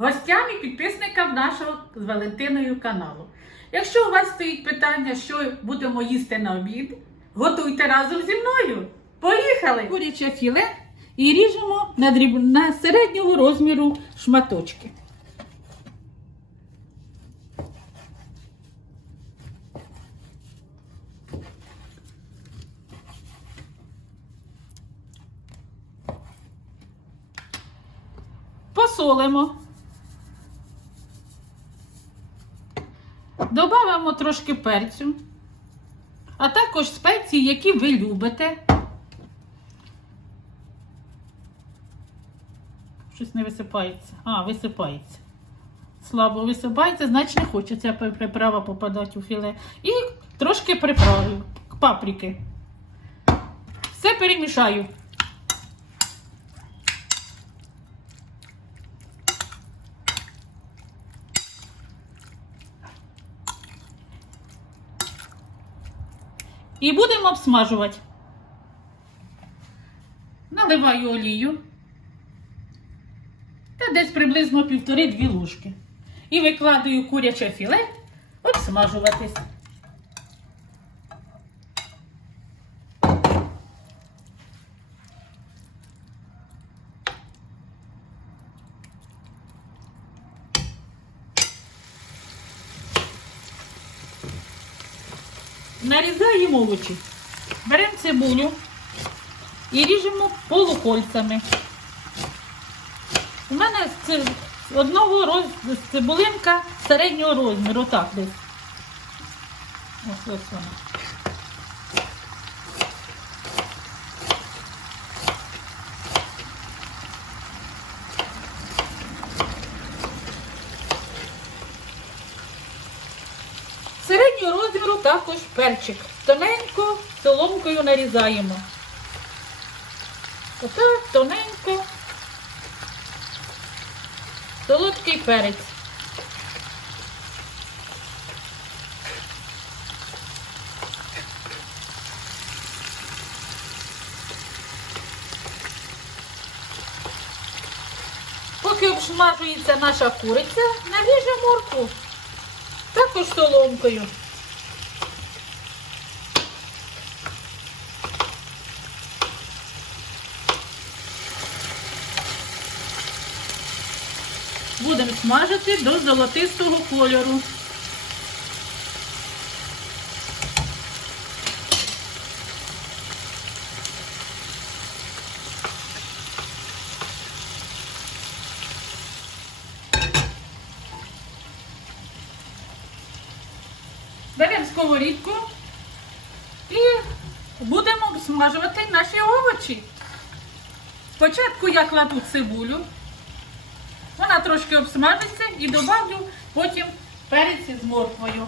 гостям і підписникам нашого з Валентиною каналу. Якщо у вас стоїть питання, що будемо їсти на обід, готуйте разом зі мною. Поїхали! Куряче філе і ріжемо на, дріб... на середнього розміру шматочки. Посолимо. Добавимо трошки перцю, а також спеції, які ви любите. Щось не висипається. А, висипається. Слабо висипається, значить не хоче ця приправа попадати у філе. І трошки приправлю паприки. Все перемішаю. І будемо обсмажувати. Наливаю олію. Та десь приблизно півтори-дві ложки. І викладаю куряче філе обсмажуватись. Нарізаємо овочі. Беремо цибулю і ріжемо полукольцями. У мене з одного роз... цибулинка середнього розміру, так десь. Ось ось вона. Середнього розміру також перчик. Тоненько соломкою нарізаємо. Отак, тоненько. Солодкий перець. Поки обшмажується наша куриця, наріжемо морку. Також соломкою. Будемо смажити до золотистого кольору. Беремо сковорідку і будемо смажувати наші овочі. Спочатку я кладу цибулю. Вона трошки обсмажиться і добавлю потім перець із морквою.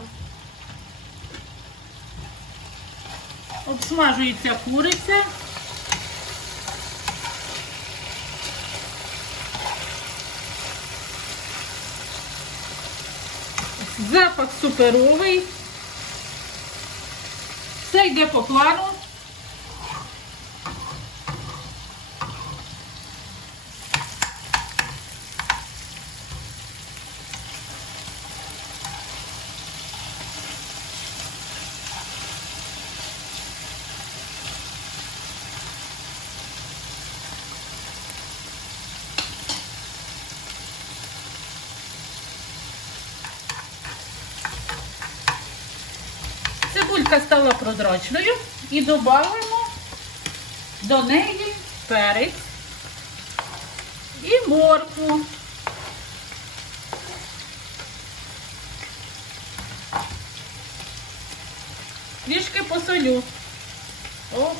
Обсмажується куриця. Запах суперовий. Все йде по плану. Цибулька стала прозрачною і додаємо до неї перець і моркву. Трішки посолю. О.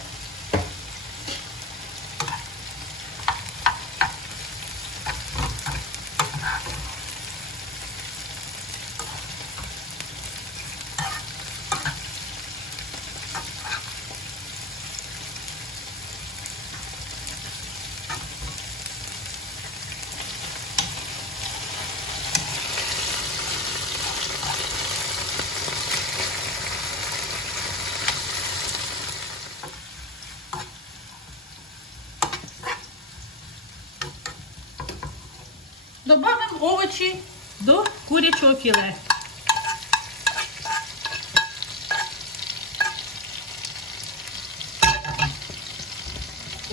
Добавимо овочі до курячого філе.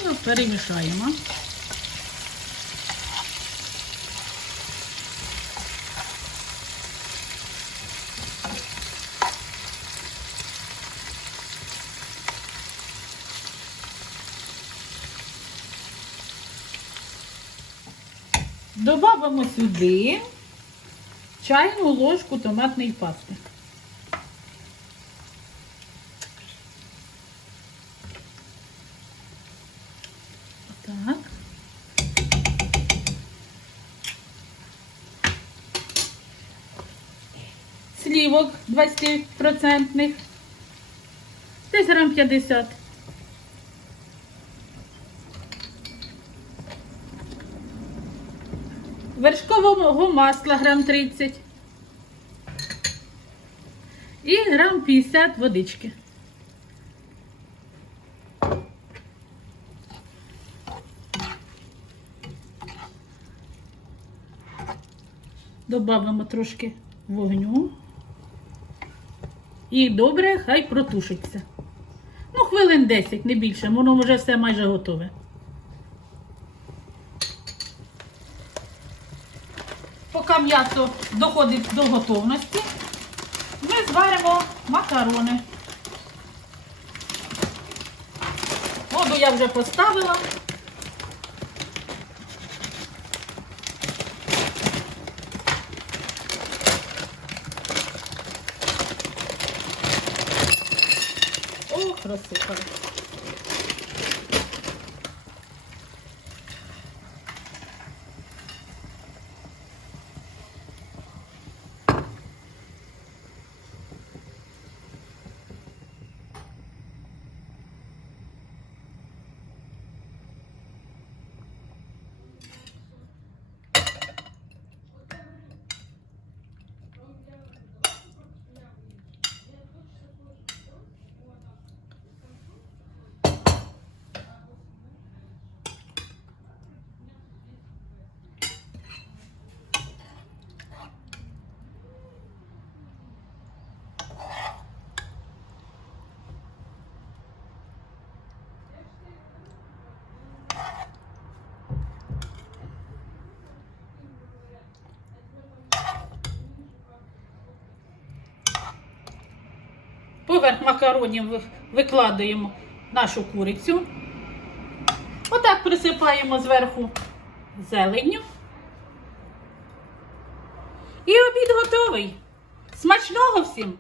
Ну, перемішаємо. Добавимо сюди чайну ложку томатної пасти. Так. Слівок 20%. Десь грам 50. Вершкового масла грам 30. І грам 50 водички. Добавимо трошки вогню. І добре, хай протушиться. Ну, хвилин 10, не більше, воно вже все майже готове. Поки м'ясо доходить до готовності, ми зваримо макарони. Воду я вже поставила. Ох, розсипали. Поверх макаронів викладаємо нашу курицю. Отак присипаємо зверху зеленню. І обід готовий. Смачного всім!